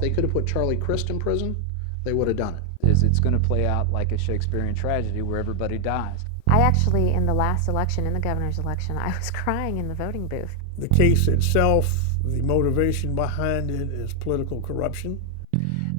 They could have put Charlie Crist in prison, they would have done it. It's going to play out like a Shakespearean tragedy where everybody dies. I actually, in the last election, in the governor's election, I was crying in the voting booth. The case itself, the motivation behind it is political corruption.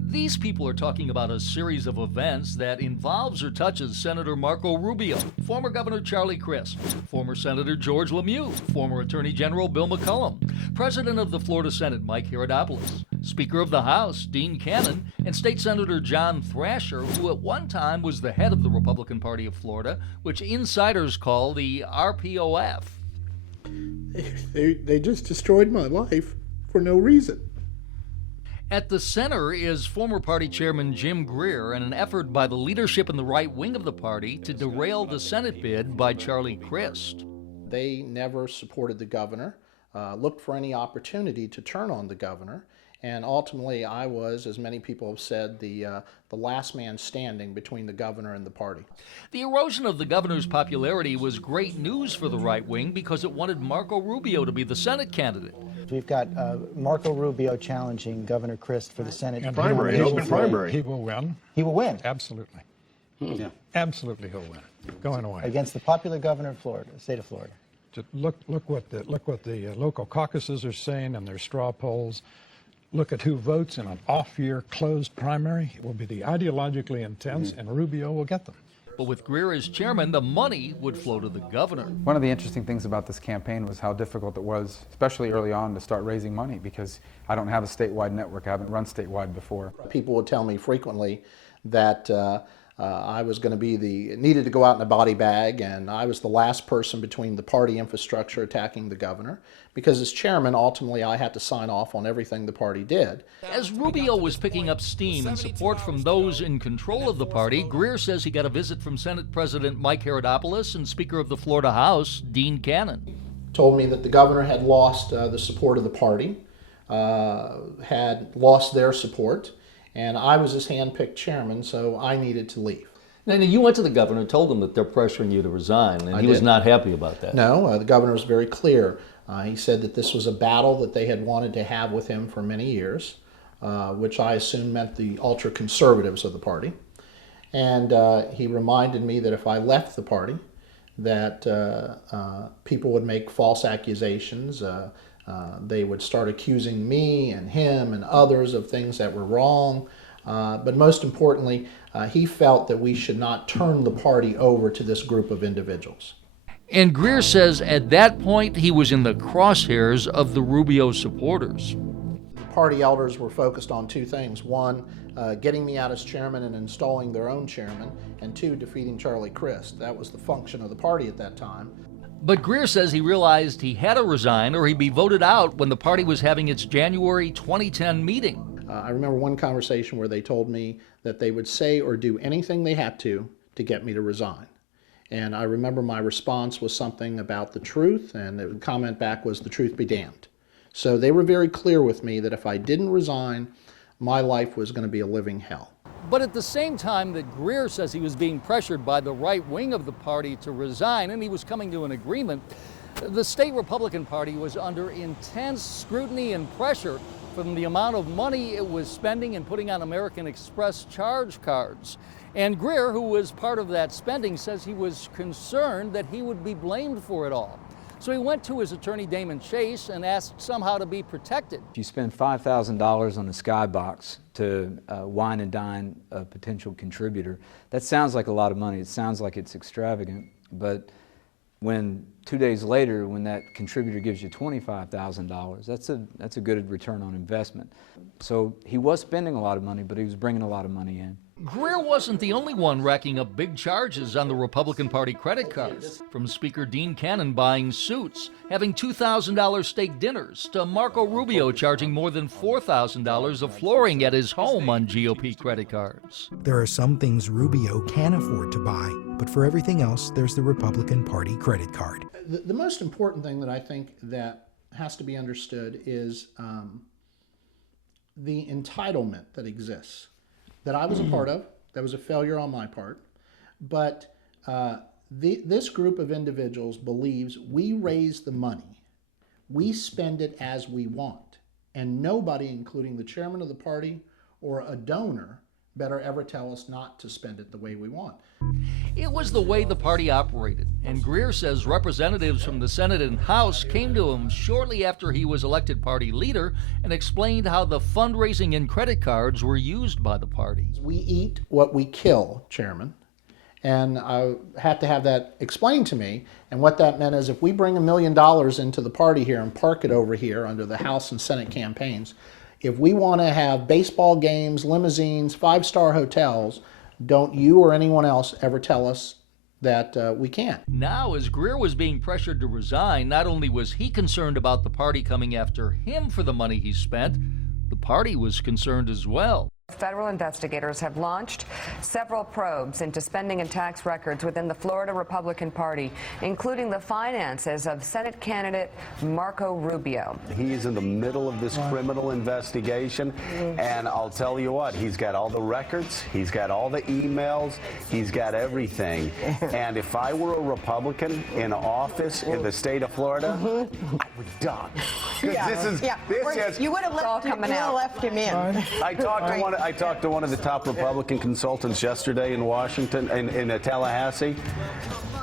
These people are talking about a series of events that involves or touches Senator Marco Rubio, former Governor Charlie Crist, former Senator George Lemieux, former Attorney General Bill McCollum, President of the Florida Senate Mike Herodopoulos, Speaker of the House Dean Cannon, and State Senator John Thrasher, who at one time was the head of the Republican Party of Florida, which insiders call the RPOF. They just destroyed my life for no reason. At the center is former party chairman Jim Greer in an effort by the leadership in the right wing of the party to derail the Senate bid by Charlie Crist. They never supported the governor, looked for any opportunity to turn on the governor, and ultimately I was, as many people have said, the last man standing between the governor and the party. The erosion of the governor's popularity was great news for the right wing because it wanted Marco Rubio to be the Senate candidate. We've got Marco Rubio challenging Governor Crist for the Senate primary, open primary. He will win. He will win. Absolutely. Yeah. Absolutely, he'll win. Going away against the popular governor of Florida, the state of Florida. Just look what the local caucuses are saying and their straw polls. Look at who votes in an off-year closed primary. It will be the ideologically intense, and Rubio will get them. But with Greer as chairman, the money would flow to the governor. One of the interesting things about this campaign was how difficult it was, especially early on, to start raising money because I don't have a statewide network. I haven't run statewide before. People would tell me frequently that I was going to be needed to go out in a body bag, and I was the last person between the party infrastructure attacking the governor, because as chairman, ultimately I had to sign off on everything the party did. As Rubio was picking up steam and support from those in control of the party, Greer says he got a visit from Senate President Mike Herodopoulos and Speaker of the Florida House, Dean Cannon. Told me that the governor had lost the support of the party, had lost their support, and I was his hand-picked chairman, so I needed to leave. Now, you went to the governor and told him that they're pressuring you to resign, and he was not happy about that. No, the governor was very clear. He said that this was a battle that they had wanted to have with him for many years, which I assume meant the ultra-conservatives of the party. And he reminded me that if I left the party, that people would make false accusations. They would start accusing me and him and others of things that were wrong. But most importantly, he felt that we should not turn the party over to this group of individuals. And Greer says at that point he was in the crosshairs of the Rubio supporters. The party elders were focused on two things. One, getting me out as chairman and installing their own chairman, and two, defeating Charlie Crist. That was the function of the party at that time. But Greer says he realized he had to resign or he'd be voted out when the party was having its January 2010 meeting. I remember one conversation where they told me that they would say or do anything they had to get me to resign. And I remember my response was something about the truth, and the comment back was, "The truth be damned." So they were very clear with me that if I didn't resign, my life was going to be a living hell. But at the same time that Greer says he was being pressured by the right wing of the party to resign, and he was coming to an agreement, the state Republican Party was under intense scrutiny and pressure from the amount of money it was spending and putting on American Express charge cards. And Greer, who was part of that spending, says he was concerned that he would be blamed for it all. So he went to his attorney, Damon Chase, and asked somehow to be protected. If you spend $5,000 on a skybox to wine and dine a potential contributor, that sounds like a lot of money. It sounds like it's extravagant. But when 2 days later, when that contributor gives you $25,000, that's a good return on investment. So he was spending a lot of money, but he was bringing a lot of money in. Greer wasn't the only one racking up big charges on the Republican Party credit cards, from Speaker Dean Cannon buying suits, having $2,000 steak dinners, to Marco Rubio charging more than $4,000 of flooring at his home on GOP credit cards. There are some things Rubio can afford to buy, but for everything else, there's the Republican Party credit card. The most important thing that I think that has to be understood is the entitlement that exists, that I was a part of. That was a failure on my part. But this group of individuals believes we raise the money. We spend it as we want. And nobody, including the chairman of the party or a donor, better ever tell us not to spend it the way we want. It was the way the party operated, and Greer says representatives from the Senate and House came to him shortly after he was elected party leader and explained how the fundraising and credit cards were used by the party. We eat what we kill, Chairman, and I had to have that explained to me, and what that meant is if we bring $1 million into the party here and park it over here under the House and Senate campaigns, if we want to have baseball games, limousines, five-star hotels, don't you or anyone else ever tell us that we can't. Now, as Greer was being pressured to resign, not only was he concerned about the party coming after him for the money he spent, the party was concerned as well. Federal investigators have launched several probes into spending and tax records within the Florida Republican Party, including the finances of Senate candidate Marco Rubio. He's in the middle of this criminal investigation, and I'll tell you what, he's got all the records, he's got all the emails, he's got everything. And if I were a Republican in office in the state of Florida, I would done. You would have left him in. I talked to one of the top Republican consultants yesterday in Washington, in Tallahassee,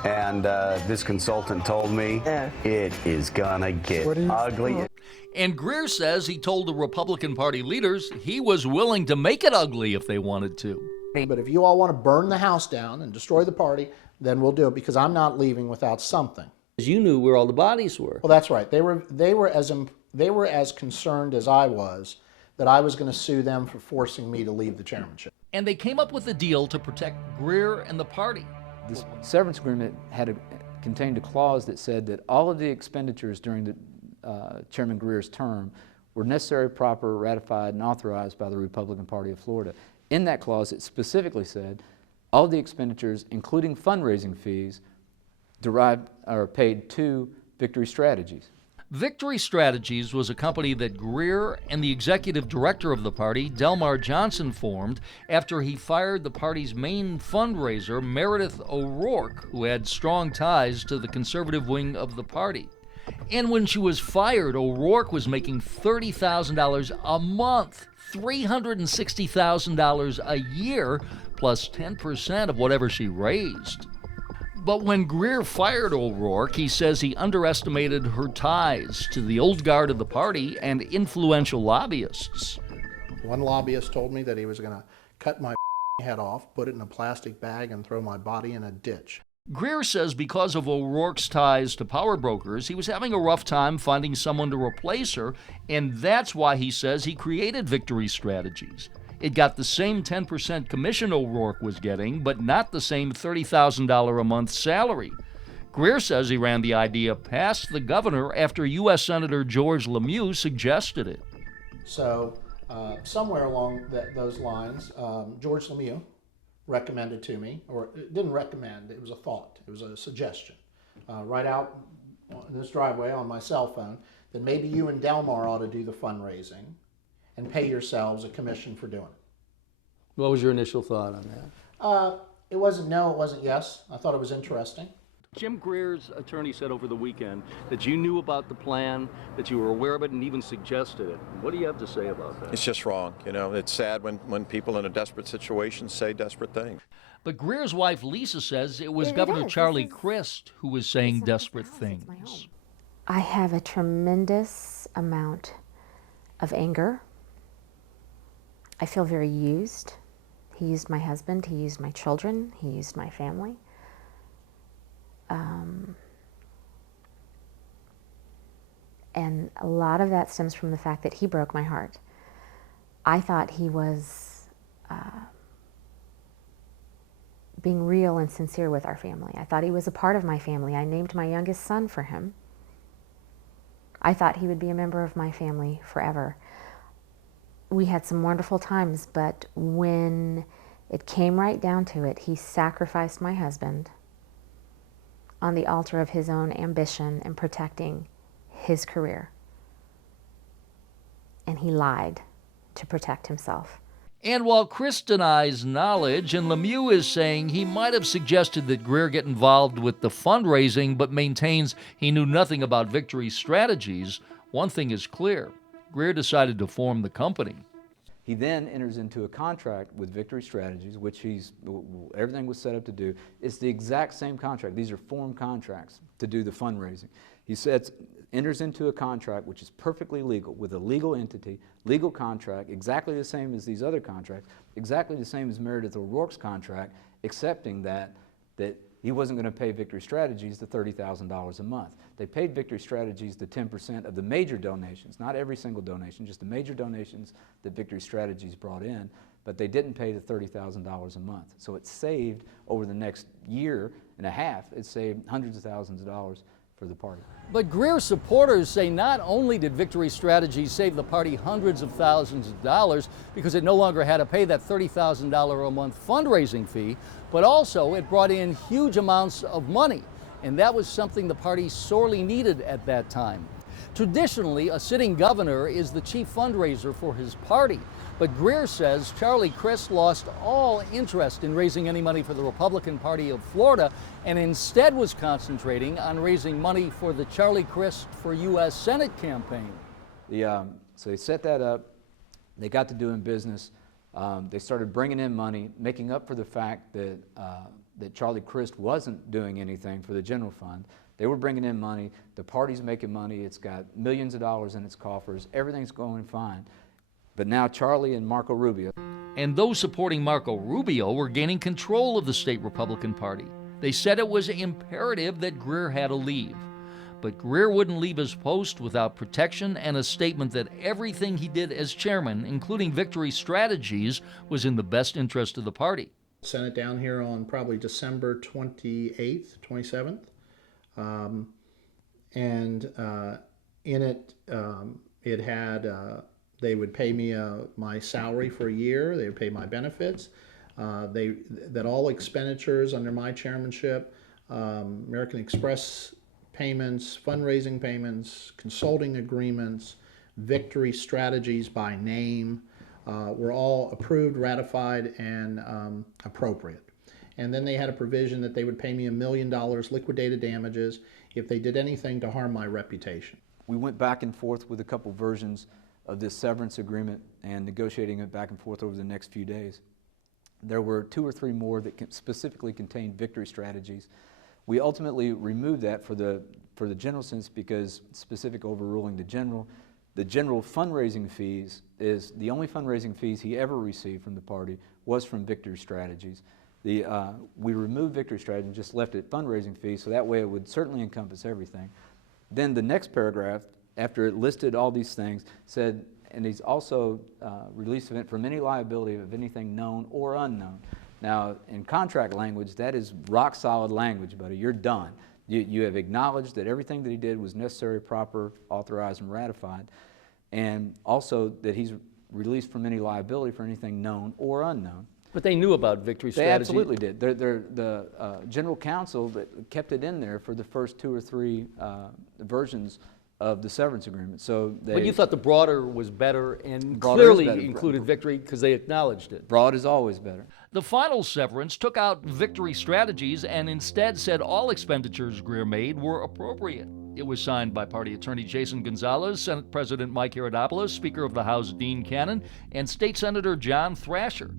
and this consultant told me it is gonna get ugly. And Greer says he told the Republican Party leaders he was willing to make it ugly if they wanted to. But if you all want to burn the house down and destroy the party, then we'll do it, because I'm not leaving without something. You knew where all the bodies were. Well, that's right. They were as concerned as I was that I was going to sue them for forcing me to leave the chairmanship. And they came up with a deal to protect Greer and the party. This severance agreement contained a clause that said that all of the expenditures during the Chairman Greer's term were necessary, proper, ratified, and authorized by the Republican Party of Florida. In that clause, it specifically said all of the expenditures, including fundraising fees, derived or paid to Victory Strategies. Victory Strategies was a company that Greer and the executive director of the party, Delmar Johnson, formed after he fired the party's main fundraiser, Meredith O'Rourke, who had strong ties to the conservative wing of the party. And when she was fired, O'Rourke was making $30,000 a month, $360,000 a year, plus 10% of whatever she raised. But when Greer fired O'Rourke, he says he underestimated her ties to the old guard of the party and influential lobbyists. One lobbyist told me that he was going to cut my head off, put it in a plastic bag, and throw my body in a ditch. Greer says because of O'Rourke's ties to power brokers, he was having a rough time finding someone to replace her, and that's why he says he created Victory Strategies. It got the same 10% commission O'Rourke was getting, but not the same $30,000 a month salary. Greer says he ran the idea past the governor after U.S. Senator George Lemieux suggested it. So somewhere along those lines, George Lemieux recommended to me, or didn't recommend, it was a thought, it was a suggestion, right out in this driveway on my cell phone, that maybe you and Delmar ought to do the fundraising and pay yourselves a commission for doing it. What was your initial thought on that? It wasn't no, it wasn't yes. I thought it was interesting. Jim Greer's attorney said over the weekend that you knew about the plan, that you were aware of it, and even suggested it. What do you have to say about that? It's just wrong. You know, it's sad when people in a desperate situation say desperate things. But Greer's wife, Lisa, says it was Governor Charlie Crist who was saying desperate things. I have a tremendous amount of anger. I feel very used. He used my husband, he used my children, he used my family. And a lot of that stems from the fact that he broke my heart. I thought he was being real and sincere with our family. I thought he was a part of my family. I named my youngest son for him. I thought he would be a member of my family forever. We had some wonderful times, but when it came right down to it, he sacrificed my husband on the altar of his own ambition and protecting his career. And he lied to protect himself. And while Crist denies knowledge, and Lemieux is saying he might have suggested that Greer get involved with the fundraising, but maintains he knew nothing about Victory Strategies, one thing is clear. Greer decided to form the company. He then enters into a contract with Victory Strategies, which everything was set up to do. It's the exact same contract. These are form contracts to do the fundraising. He enters into a contract which is perfectly legal with a legal entity, legal contract, exactly the same as these other contracts, exactly the same as Meredith O'Rourke's contract, excepting that he wasn't going to pay Victory Strategies the $30,000 a month. They paid Victory Strategies the 10% of the major donations, not every single donation, just the major donations that Victory Strategies brought in, but they didn't pay the $30,000 a month. So it saved, over the next year and a half, it saved hundreds of thousands of dollars for the party. But Greer supporters say not only did Victory Strategies save the party hundreds of thousands of dollars because it no longer had to pay that $30,000 a month fundraising fee, but also it brought in huge amounts of money. And that was something the party sorely needed at that time. Traditionally, a sitting governor is the chief fundraiser for his party. But Greer says Charlie Crist lost all interest in raising any money for the Republican Party of Florida and instead was concentrating on raising money for the Charlie Crist for U.S. Senate campaign. So they set that up. They got to doing business. They started bringing in money, making up for the fact that Charlie Crist wasn't doing anything for the general fund. They were bringing in money. The party's making money. It's got millions of dollars in its coffers. Everything's going fine. But now Charlie and Marco Rubio. And those supporting Marco Rubio were gaining control of the state Republican Party. They said it was imperative that Greer had to leave. But Greer wouldn't leave his post without protection and a statement that everything he did as chairman, including Victory Strategies, was in the best interest of the party. Sent it down here on probably December 28th, 27th. In it, it had, they would pay me my salary for a year, they would pay my benefits, that all expenditures under my chairmanship, American Express payments, fundraising payments, consulting agreements, Victory Strategies by name, were all approved, ratified, and appropriate. And then they had a provision that they would pay me $1 million liquidated damages if they did anything to harm my reputation. We went back and forth with a couple versions of this severance agreement and negotiating it back and forth over the next few days. There were 2 or 3 more that specifically contained Victory Strategies. We ultimately removed that for the general sense because specific overruling the general fundraising fees is the only fundraising fees he ever received from the party was from Victory Strategies. We removed Victory Strategies and just left it fundraising fees, so that way it would certainly encompass everything. Then the next paragraph, after it listed all these things, said, and he's also released of it from any liability of anything known or unknown. Now, in contract language, that is rock solid language, buddy. You're done. You have acknowledged that everything that he did was necessary, proper, authorized, and ratified, and also that he's released from any liability for anything known or unknown. But they knew about Victory Strategy. They absolutely did. The general counsel that kept it in there for the first 2 or 3 versions of the severance agreement. So but you thought the broader was better and clearly included Victory because they acknowledged it. Broad is always better. The final severance took out Victory Strategies and instead said all expenditures Greer made were appropriate. It was signed by Party Attorney Jason Gonzalez, Senate President Mike Iridopoulos, Speaker of the House Dean Cannon, and State Senator John Thrasher.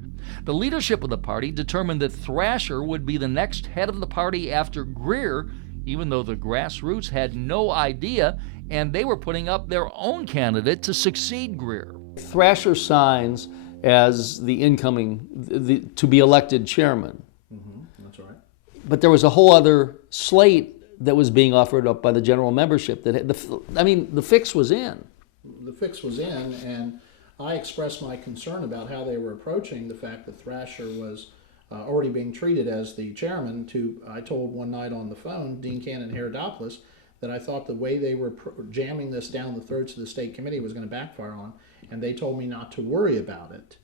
The leadership of the party determined that Thrasher would be the next head of the party after Greer, even though the grassroots had no idea and they were putting up their own candidate to succeed Greer. Thrasher signs as the incoming, to be elected chairman. That's right. But there was a whole other slate that was being offered up by the general membership. The fix was in. The fix was in, and I expressed my concern about how they were approaching the fact that Thrasher was already being treated as the chairman. I told one night on the phone, Dean Cannon and Iridopoulos, that I thought the way they were jamming this down the throats of the state committee was going to backfire on, and they told me not to worry about it.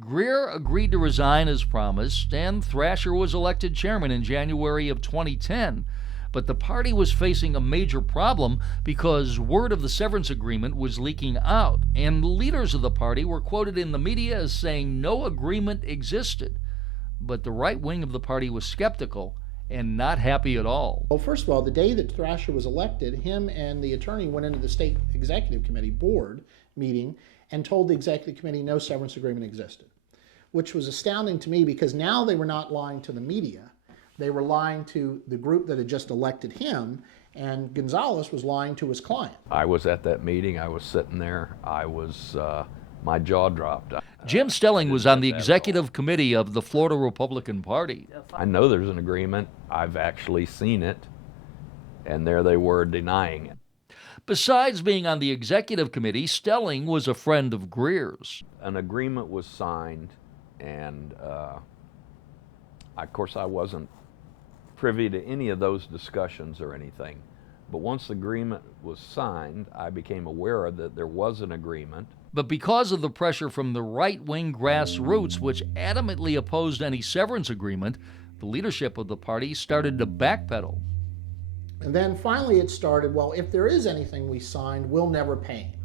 Greer agreed to resign as promised, and Thrasher was elected chairman in January of 2010. But the party was facing a major problem because word of the severance agreement was leaking out, and leaders of the party were quoted in the media as saying no agreement existed. But the right wing of the party was skeptical and not happy at all. Well, first of all, the day that Thrasher was elected, him and the attorney went into the state executive committee board meeting and told the executive committee no severance agreement existed, which was astounding to me because now they were not lying to the media. They were lying to the group that had just elected him, and Gonzalez was lying to his client. I was at that meeting. I was sitting there. My jaw dropped. Jim Stelling was on the executive committee of the Florida Republican Party. I know there's an agreement. I've actually seen it, and there they were denying it. Besides being on the executive committee, Stelling was a friend of Greer's. An agreement was signed, and of course I wasn't privy to any of those discussions or anything. But once the agreement was signed, I became aware that there was an agreement. But because of the pressure from the right-wing grassroots, which adamantly opposed any severance agreement, the leadership of the party started to backpedal. And then finally it started, well, if there is anything we signed, we'll never pay him.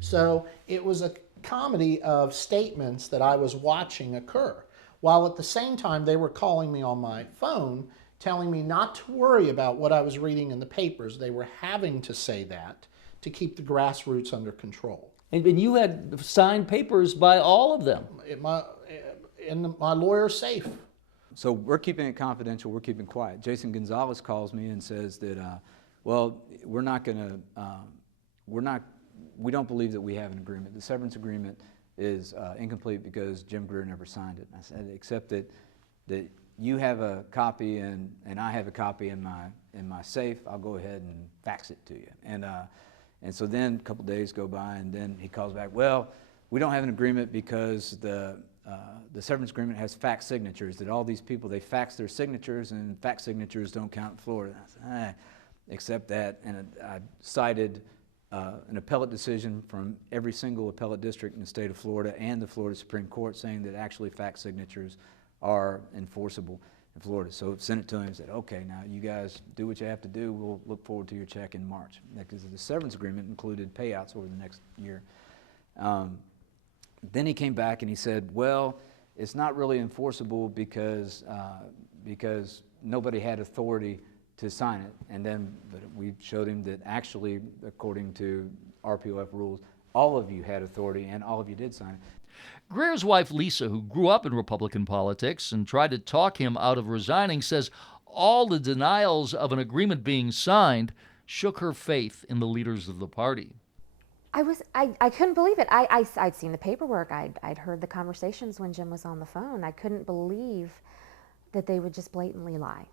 So it was a comedy of statements that I was watching occur, while at the same time they were calling me on my phone, telling me not to worry about what I was reading in the papers. They were having to say that to keep the grassroots under control. And you had signed papers by all of them. In my lawyer's safe. So we're keeping it confidential, we're keeping quiet. Jason Gonzalez calls me and says that, well, we don't believe that we have an agreement. The severance agreement is incomplete because Jim Greer never signed it. I said, except that you have a copy and I have a copy in my safe, I'll go ahead and fax it to you. And so then a couple days go by and then he calls back, well, we don't have an agreement because the severance agreement has fax signatures, that all these people, they fax their signatures and fax signatures don't count in Florida. I said, except that, and I cited an appellate decision from every single appellate district in the state of Florida and the Florida Supreme Court saying that actually fax signatures are enforceable in Florida. So sent it to him and said, okay, now you guys do what you have to do. We'll look forward to your check in March. Because the severance agreement included payouts over the next year. Then he came back and he said, well, it's not really enforceable because nobody had authority to sign it. And then we showed him that actually, according to RPOF rules, all of you had authority and all of you did sign it. Greer's wife, Lisa, who grew up in Republican politics and tried to talk him out of resigning, says all the denials of an agreement being signed shook her faith in the leaders of the party. I couldn't believe it. I'd seen the paperwork. I'd heard the conversations when Jim was on the phone. I couldn't believe that they would just blatantly lie.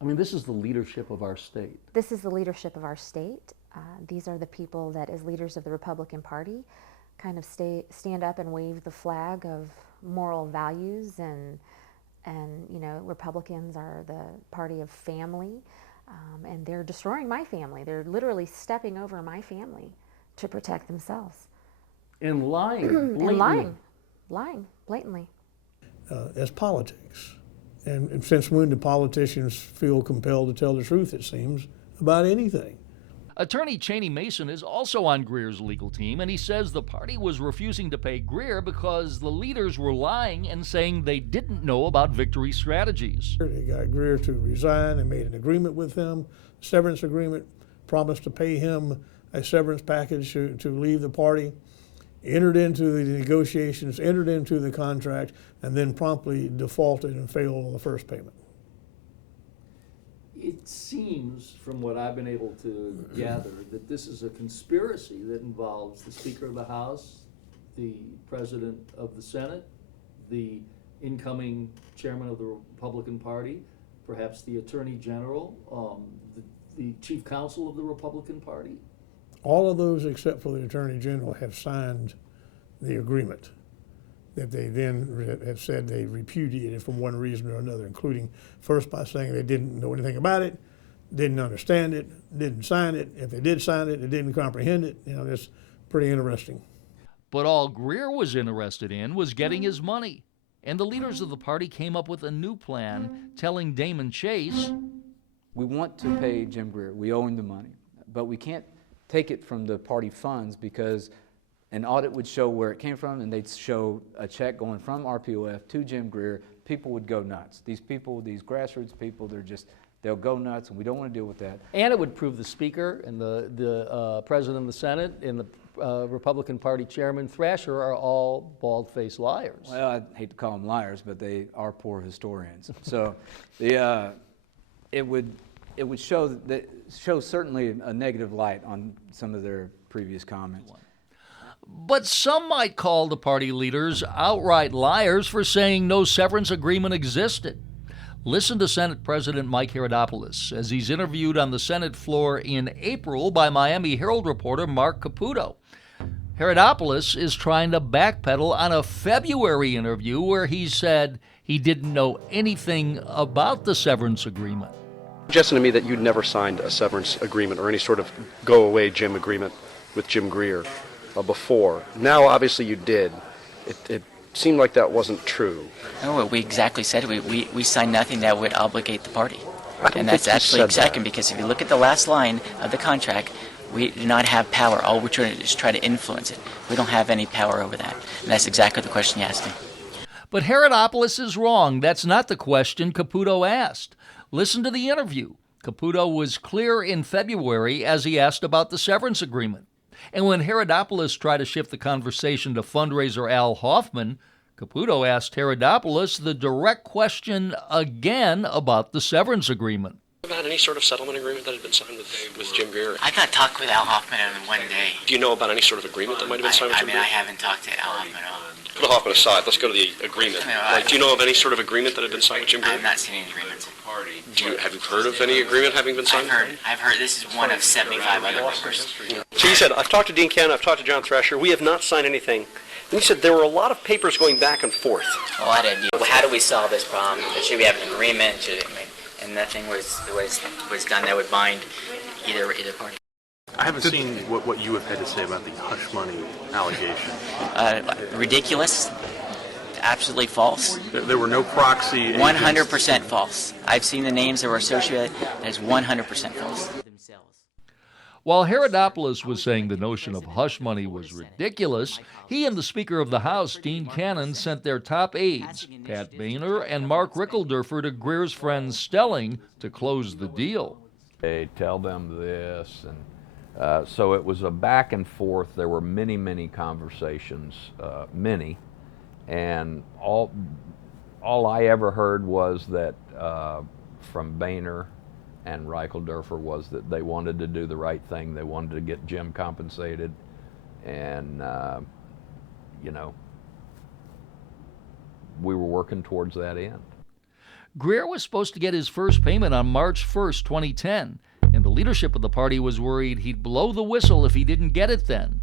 I mean, this is the leadership of our state. This is the leadership of our state. These are the people that, as leaders of the Republican Party, kind of stand up and wave the flag of moral values, and you know, Republicans are the party of family, and they're destroying my family. They're literally stepping over my family to protect themselves. And lying. And lying blatantly. As politics. And since when do politicians feel compelled to tell the truth, it seems, about anything? Attorney Cheney Mason is also on Greer's legal team, and he says the party was refusing to pay Greer because the leaders were lying and saying they didn't know about victory strategies. They got Greer to resign and made an agreement with him, severance agreement, promised to pay him a severance package to leave the party, entered into the negotiations, entered into the contract, and then promptly defaulted and failed on the first payment. It seems, from what I've been able to gather, that this is a conspiracy that involves the Speaker of the House, the President of the Senate, the incoming Chairman of the Republican Party, perhaps the Attorney General, the Chief Counsel of the Republican Party. All of those except for the Attorney General have signed the agreement that they then have said they repudiated from one reason or another, including first by saying they didn't know anything about it, didn't understand it, didn't sign it. If they did sign it, they didn't comprehend it. You know, that's pretty interesting. But all Greer was interested in was getting his money. And the leaders of the party came up with a new plan, telling Damon Chase, we want to pay Jim Greer. We owe him the money. But we can't take it from the party funds because an audit would show where it came from, and they'd show a check going from RPOF to Jim Greer. People would go nuts. These people, these grassroots people, they'll go nuts, and we don't want to deal with that. And it would prove the Speaker and the President of the Senate and the Republican Party Chairman Thrasher are all bald-faced liars. Well, I hate to call them liars, but they are poor historians. So the it would show certainly a negative light on some of their previous comments. But some might call the party leaders outright liars for saying no severance agreement existed. Listen to Senate President Mike Herodopoulos as he's interviewed on the Senate floor in April by Miami Herald reporter Mark Caputo. Herodopoulos is trying to backpedal on a February interview where he said he didn't know anything about the severance agreement. Suggesting to me that you'd never signed a severance agreement or any sort of go-away Jim agreement with Jim Greer before. Now, obviously, you did. It seemed like that wasn't true. No, what we exactly said, we signed nothing that would obligate the party. I don't And that's think you actually said exactly that. because if you look at the last line of the contract, we do not have power. All we're trying to do is try to influence it. We don't have any power over that. And that's exactly the question you asked me. But Herodopoulos is wrong. That's not the question Caputo asked. Listen to the interview. Caputo was clear in February as he asked about the severance agreement. And when Herodopoulos tried to shift the conversation to fundraiser Al Hoffman, Caputo asked Herodopoulos the direct question again about the severance agreement. About any sort of settlement agreement that had been signed with Jim Greer? I got talked with Al Hoffman on one day. Do you know about any sort of agreement that might have been signed with Jim Greer? I haven't talked to Al Hoffman at all. Put Hoffman aside. Let's go to the agreement. Do you know of any sort of agreement that had been signed with Jim Greer? I've not seen any agreements. Have you heard of any agreement having been signed? I've heard this is one of 75 other papers. So you said, I've talked to Dean Cannon, I've talked to John Thrasher, we have not signed anything. And you said there were a lot of papers going back and forth. Well, I didn't. How do we solve this problem? Should we have an agreement? And nothing was done that would bind either party. I haven't seen what you have had to say about the hush money allegation. Ridiculous. Absolutely false. There were no proxy agents. 100% false. I've seen the names that were associated. That is 100% false. While Herodopoulos was saying the notion of hush money was ridiculous, he and the Speaker of the House, Dean Cannon, sent their top aides, Pat Boehner and Mark Rickeldorfer, to Greer's friend Stelling to close the deal. They tell them this, and so it was a back and forth. There were many, many conversations, and all I ever heard was that from Boehner and Rickeldorfer was that they wanted to do the right thing. They wanted to get Jim compensated, and we were working towards that end. Greer was supposed to get his first payment on March 1st, 2010, and the leadership of the party was worried he'd blow the whistle if he didn't get it then.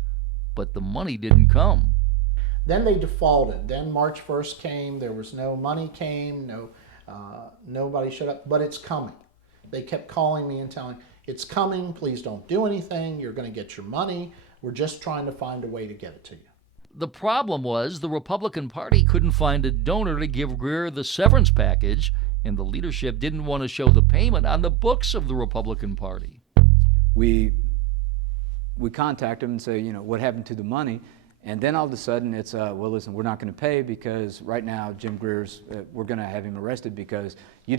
But the money didn't come. Then they defaulted. Then March 1st came, there was no money came, nobody showed up, but it's coming. They kept calling me and telling, it's coming, please don't do anything, you're going to get your money, we're just trying to find a way to get it to you. The problem was the Republican Party couldn't find a donor to give Greer the severance package, and the leadership didn't want to show the payment on the books of the Republican Party. We contact them and say, what happened to the money? And then all of a sudden it's, well, listen, we're not going to pay because right now Jim Greer's, we're going to have him arrested because he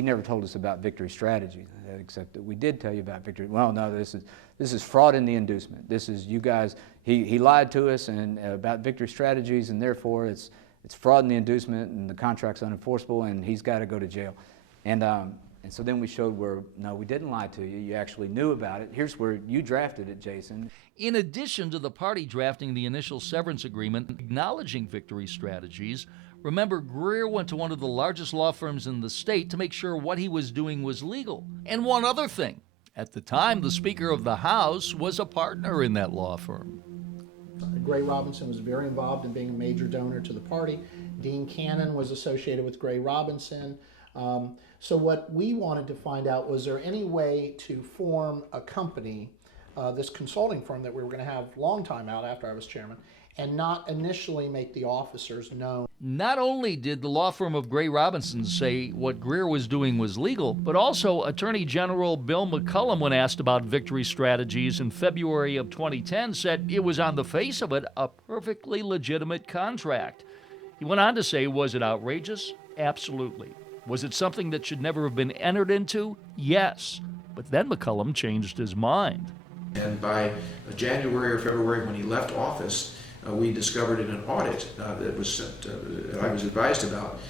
never told us about victory strategy, except that we did tell you about victory. Well, no, this is fraud in the inducement. This is you guys, he lied to us and about victory strategies, and therefore it's fraud in the inducement and the contract's unenforceable and he's got to go to jail. And so then we showed where, no, we didn't lie to you. You actually knew about it. Here's where you drafted it, Jason. In addition to the party drafting the initial severance agreement acknowledging victory strategies, remember, Greer went to one of the largest law firms in the state to make sure what he was doing was legal. And one other thing, at the time, the Speaker of the House was a partner in that law firm. Gray Robinson was very involved in being a major donor to the party. Dean Cannon was associated with Gray Robinson. So what we wanted to find out, was there any way to form a company, this consulting firm that we were going to have a long time out after I was chairman, and not initially make the officers known. Not only did the law firm of Gray Robinson say what Greer was doing was legal, but also Attorney General Bill McCollum, when asked about victory strategies in February of 2010, said it was on the face of it a perfectly legitimate contract. He went on to say, was it outrageous? Absolutely. Was it something that should never have been entered into? Yes. But then McCollum changed his mind. And by January or February, when he left office, we discovered in an audit that was sent, that I was advised about,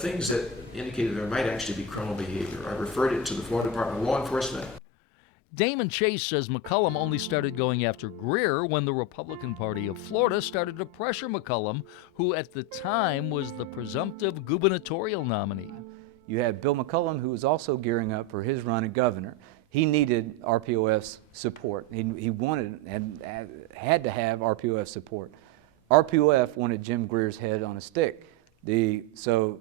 things that indicated there might actually be criminal behavior. I referred it to the Florida Department of Law Enforcement. Damon Chase says McCollum only started going after Greer when the Republican Party of Florida started to pressure McCollum, who at the time was the presumptive gubernatorial nominee. You had Bill McCollum, who was also gearing up for his run at governor. He needed RPOF's support. He wanted and had to have RPOF support. RPOF wanted Jim Greer's head on a stick. So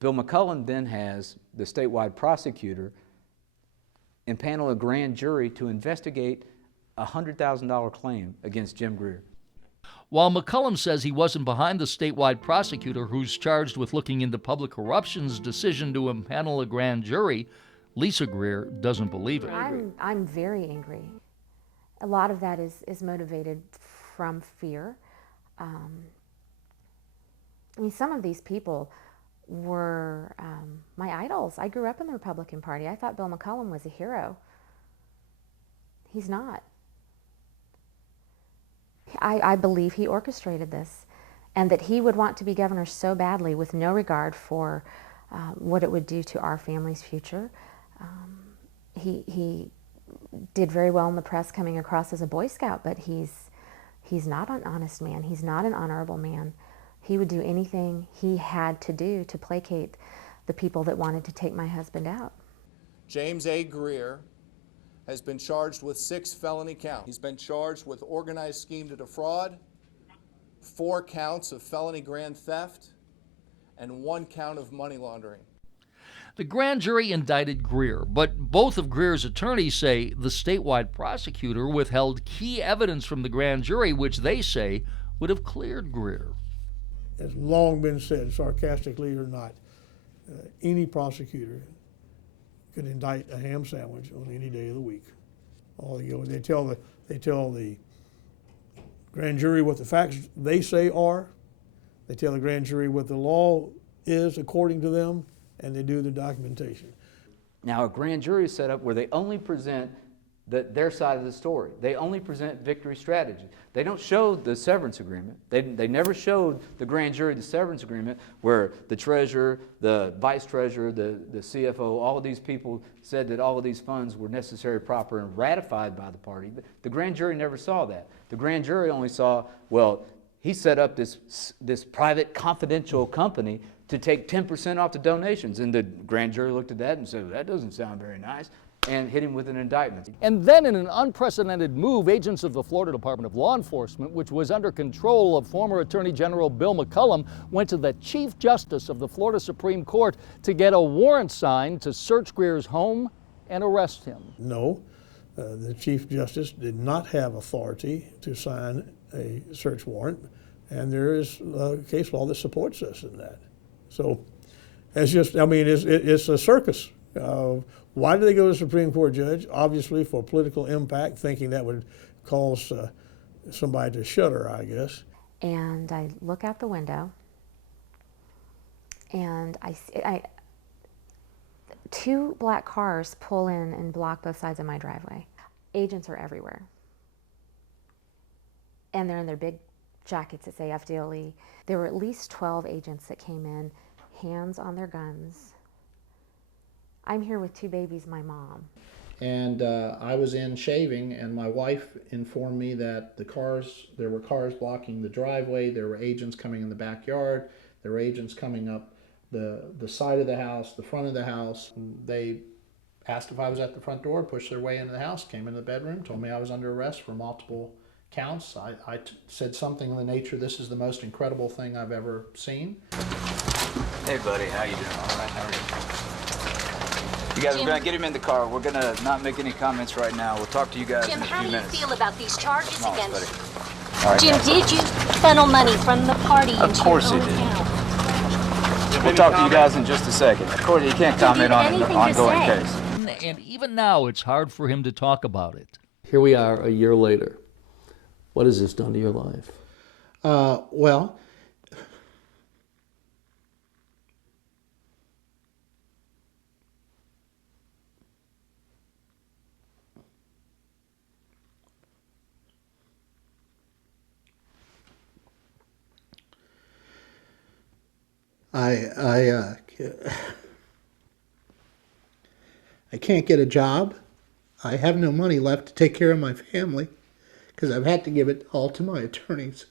Bill McCollum then has the statewide prosecutor impanel a grand jury to investigate a $100,000 claim against Jim Greer. While McCollum says he wasn't behind the statewide prosecutor who's charged with looking into public corruption's decision to impanel a grand jury, Lisa Greer doesn't believe it. I'm very angry. A lot of that is motivated from fear. I mean, some of these people were my idols. I grew up in the Republican Party. I thought Bill McCollum was a hero. He's not. I believe he orchestrated this, and that he would want to be governor so badly with no regard for what it would do to our family's future. He did very well in the press coming across as a Boy Scout, but he's not an honest man. He's not an honorable man. He would do anything he had to do to placate the people that wanted to take my husband out. James A. Greer has been charged with 6 felony counts. He's been charged with organized scheme to defraud, 4 counts of felony grand theft, and 1 count of money laundering. The grand jury indicted Greer, but both of Greer's attorneys say the statewide prosecutor withheld key evidence from the grand jury, which they say would have cleared Greer. It's long been said, sarcastically or not, any prosecutor could indict a ham sandwich on any day of the week. They tell the grand jury what the facts they say are. They tell the grand jury what the law is according to them, and they do the documentation. Now, a grand jury is set up where they only present their side of the story. They only present victory strategy. They don't show the severance agreement. They never showed the grand jury the severance agreement where the treasurer, the vice treasurer, the CFO, all of these people said that all of these funds were necessary, proper, and ratified by the party. The grand jury never saw that. The grand jury only saw, well, he set up this private confidential company to take 10% off the donations. And the grand jury looked at that and said, that doesn't sound very nice, and hit him with an indictment. And then in an unprecedented move, agents of the Florida Department of Law Enforcement, which was under control of former Attorney General Bill McCollum, went to the Chief Justice of the Florida Supreme Court to get a warrant signed to search Greer's home and arrest him. No, the Chief Justice did not have authority to sign a search warrant, and there is case law that supports us in that. So it's just, I mean, it's a circus. Why did they go to the Supreme Court judge? Obviously for political impact, thinking that would cause somebody to shudder, I guess. And I look out the window, and I 2 black cars pull in and block both sides of my driveway. Agents are everywhere. And they're in their big jackets that say FDLE. There were at least 12 agents that came in, hands on their guns. I'm here with 2 babies, my mom. And I was in shaving, and my wife informed me that there were cars blocking the driveway, there were agents coming in the backyard, there were agents coming up the side of the house, the front of the house. They asked if I was at the front door, pushed their way into the house, came into the bedroom, told me I was under arrest for multiple counts. I said something in the nature, this is the most incredible thing I've ever seen. Hey buddy, how you doing? All right, how are you? You guys, we're gonna get him in the car. We're gonna not make any comments right now. We'll talk to you guys Jim, in a how few do you minutes. feel about these charges Come on, against buddy. you? All right, Jim, guys. did you funnel money from the party Of into course your he own did. account? We'll talk to you guys in just a second. Of course, you can't comment on an anything to ongoing say. case. And even now, it's hard for him to talk about it. Here we are a year later. What has this done to your life? Well, I can't get a job. I have no money left to take care of my family because I've had to give it all to my attorneys.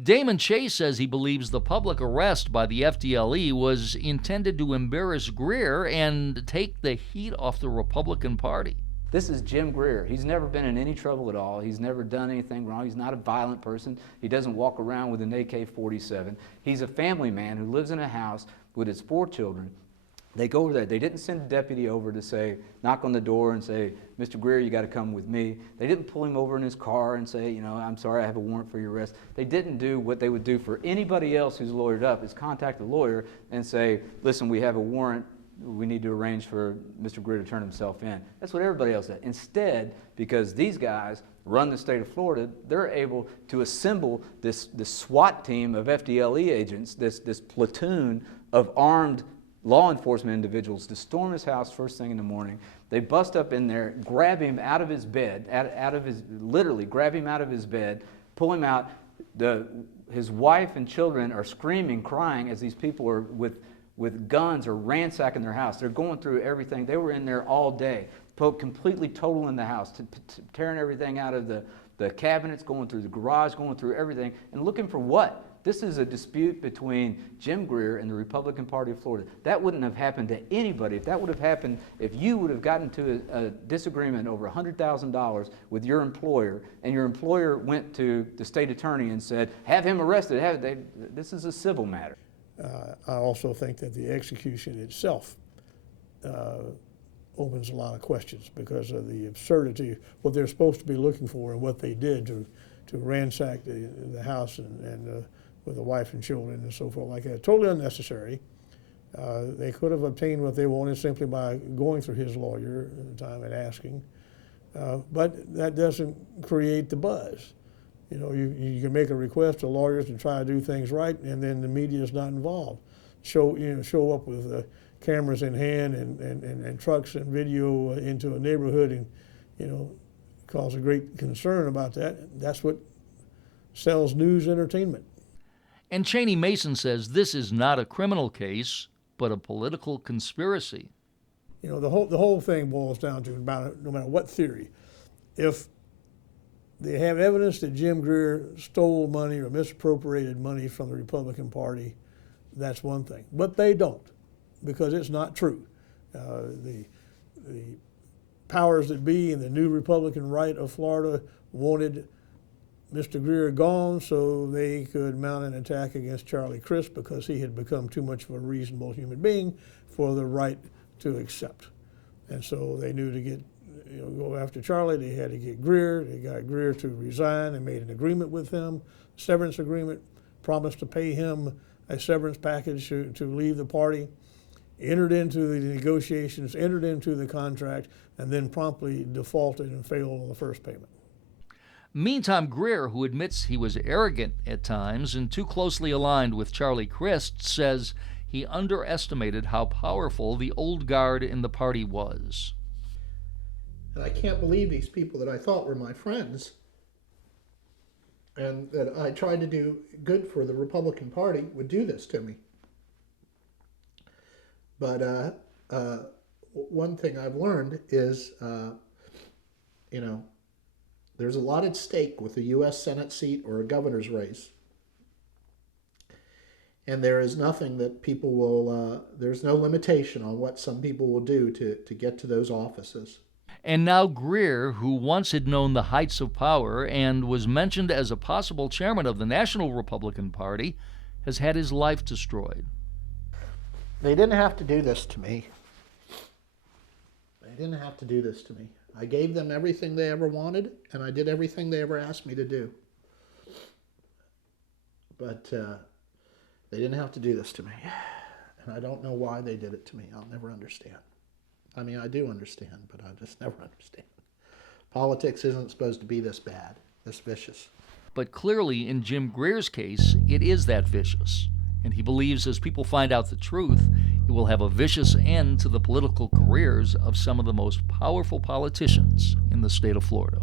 Damon Chase says he believes the public arrest by the FDLE was intended to embarrass Greer and take the heat off the Republican Party. This is Jim Greer. He's never been in any trouble at all. He's never done anything wrong. He's not a violent person. He doesn't walk around with an AK-47. He's a family man who lives in a house with his 4 children. They go over there. They didn't send a deputy over to say, knock on the door and say, Mr. Greer, you got to come with me. They didn't pull him over in his car and say, you know, I'm sorry, I have a warrant for your arrest. They didn't do what they would do for anybody else who's lawyered up, is contact a lawyer and say, listen, we have a warrant. We need to arrange for Mr. Greer to turn himself in. That's what everybody else did. Instead, because these guys run the state of Florida, they're able to assemble this SWAT team of FDLE agents, this platoon of armed law enforcement individuals to storm his house first thing in the morning. They bust up in there, grab him out of his bed, literally grab him out of his bed, pull him out. His wife and children are screaming, crying as these people are with guns or ransacking their house. They're going through everything. They were in there all day, completely totaling the house, tearing everything out of the cabinets, going through the garage, going through everything, and looking for what? This is a dispute between Jim Greer and the Republican Party of Florida. That wouldn't have happened to anybody. If that would have happened, if you would have gotten to a disagreement over $100,000 with your employer, and your employer went to the state attorney and said, have him arrested, this is a civil matter. I also think that the execution itself opens a lot of questions because of the absurdity, what they're supposed to be looking for and what they did to ransack the house and with the wife and children and so forth like that. Totally unnecessary. They could have obtained what they wanted simply by going through his lawyer at the time and asking. But that doesn't create the buzz. You know, you can make a request to lawyers to try to do things right, and then the media is not involved. Show up with cameras in hand and trucks and video into a neighborhood, and cause a great concern about that. That's what sells news entertainment. And Cheney Mason says this is not a criminal case, but a political conspiracy. You know, the whole thing boils down to no matter what theory, if they have evidence that Jim Greer stole money or misappropriated money from the Republican Party, that's one thing. But they don't, because it's not true. The powers that be in the new Republican right of Florida wanted Mr. Greer gone so they could mount an attack against Charlie Crist because he had become too much of a reasonable human being for the right to accept. And so they knew to go after Charlie, they had to get Greer. They got Greer to resign and made an agreement with him, severance agreement, promised to pay him a severance package to leave the party, entered into the negotiations, entered into the contract, and then promptly defaulted and failed on the first payment. Meantime, Greer, who admits he was arrogant at times and too closely aligned with Charlie Crist, says he underestimated how powerful the old guard in the party was. And I can't believe these people that I thought were my friends and that I tried to do good for the Republican Party would do this to me. But one thing I've learned is, there's a lot at stake with a U.S. Senate seat or a governor's race. And there is nothing that people will, there's no limitation on what some people will do to get to those offices. And now Greer, who once had known the heights of power and was mentioned as a possible chairman of the National Republican Party, has had his life destroyed. They didn't have to do this to me. They didn't have to do this to me. I gave them everything they ever wanted, and I did everything they ever asked me to do. But they didn't have to do this to me. And I don't know why they did it to me. I'll never understand. I mean, I do understand, but I just never understand. Politics isn't supposed to be this bad, this vicious. But clearly, in Jim Greer's case, it is that vicious. And he believes as people find out the truth, it will have a vicious end to the political careers of some of the most powerful politicians in the state of Florida.